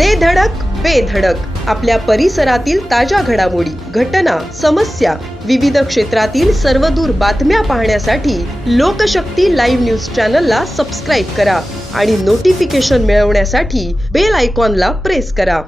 दे धडक बेधडक आपल्या परिसरातील ताज्या घडामोडी घटना समस्या विविध क्षेत्रातील सर्वदूर बातम्या पाहण्यासाठी लोकशक्ती लाईव्ह न्यूज चॅनलला सबस्क्राईब करा आणि नोटिफिकेशन मिळवण्यासाठी बेल आयकॉनला प्रेस करा.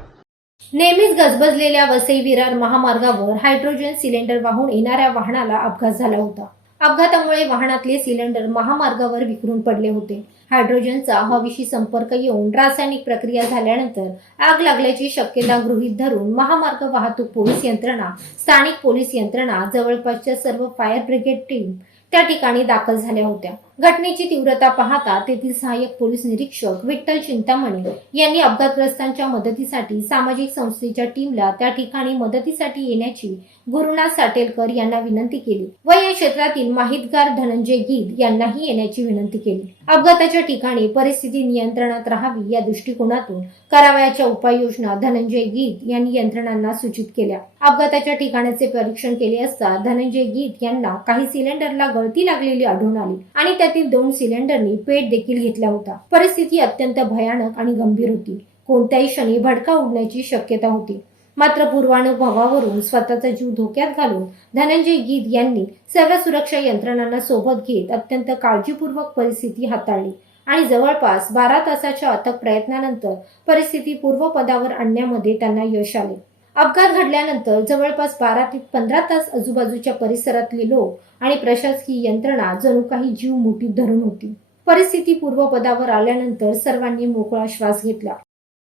नेहमीच गजबजलेल्या वसई विरार महामार्गावर हायड्रोजन सिलेंडर वाहून येणाऱ्या वाहनाला अपघात झाला होता. अपघातामुळे वाहनातले सिलेंडर महामार्गावर विखरून पडले होते. हायड्रोजनचा हवेशी संपर्क येऊन रासायनिक प्रक्रिया झाल्यानंतर आग लागल्याची शक्यता गृहीत धरून महामार्ग वाहतूक पोलीस यंत्रणा स्थानिक पोलीस यंत्रणा जवळपासच्या सर्व फायर ब्रिगेड टीम त्या ठिकाणी दाखल झाल्या होत्या. घटनेची तीव्रता पाहता तेथील सहाय्यक पोलीस निरीक्षक विठ्ठल चिंतामणी यांनी अपघातग्रस्तांच्या मदतीसाठी सामाजिक संस्थेच्या टीमला त्या ठिकाणी मदतीसाठी येण्याची गुरुनाथ साटेलकर यांना विनंती केली व या क्षेत्रातील माहितगार धनंजय गीत यांनाही येण्याची विनंती केली. अपघाताच्या ठिकाणी परिस्थिती नियंत्रणात राहावी या दृष्टिकोनातून करावयाच्या उपाययोजना धनंजय गीत यांनी यंत्रणांना सूचित केल्या. अपघाताच्या ठिकाणाचे परीक्षण केले असता धनंजय गीत यांना काही सिलेंडरला गळती लागलेली आढळून आली आणि त्यातील दोन सिलेंडरनी पेट देखील घेतला होता. परिस्थिती अत्यंत भयानक आणि गंभीर होती. कोणत्याही क्षणी भडका उडण्याची शक्यता होती. मात्र पूर्वानुभवावरून स्वतःचा जीव धोक्यात घालून धनंजय गीत यांनी सर्व सुरक्षा यंत्रणांना सोबत घेत अत्यंत काळजीपूर्वक परिस्थिती हाताळली आणि जवळपास बारा तासाच्या अथक प्रयत्नानंतर परिस्थिती पूर्वपदावर आणण्यामध्ये त्यांना यश आले. अपघात घडल्यानंतर जवळपास बारा ते पंधरा तास आजूबाजूच्या परिसरातले लोक आणि प्रशासकीय यंत्रणा जणू काही जीव मोठी धरून होती. परिस्थिती पूर्वपदावर आल्यानंतर सर्वांनी मोकळा श्वास घेतला.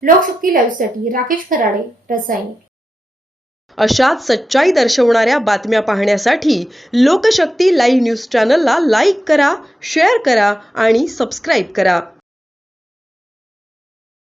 लोकशक्ती लाईव्हसाठी राकेश खराडे रसायने अशाच सच्चाई दर्शवणाऱ्या बातम्या पाहण्यासाठी लोकशक्ती लाईव्ह न्यूज चॅनलला लाईक करा शेअर करा आणि सबस्क्राईब करा.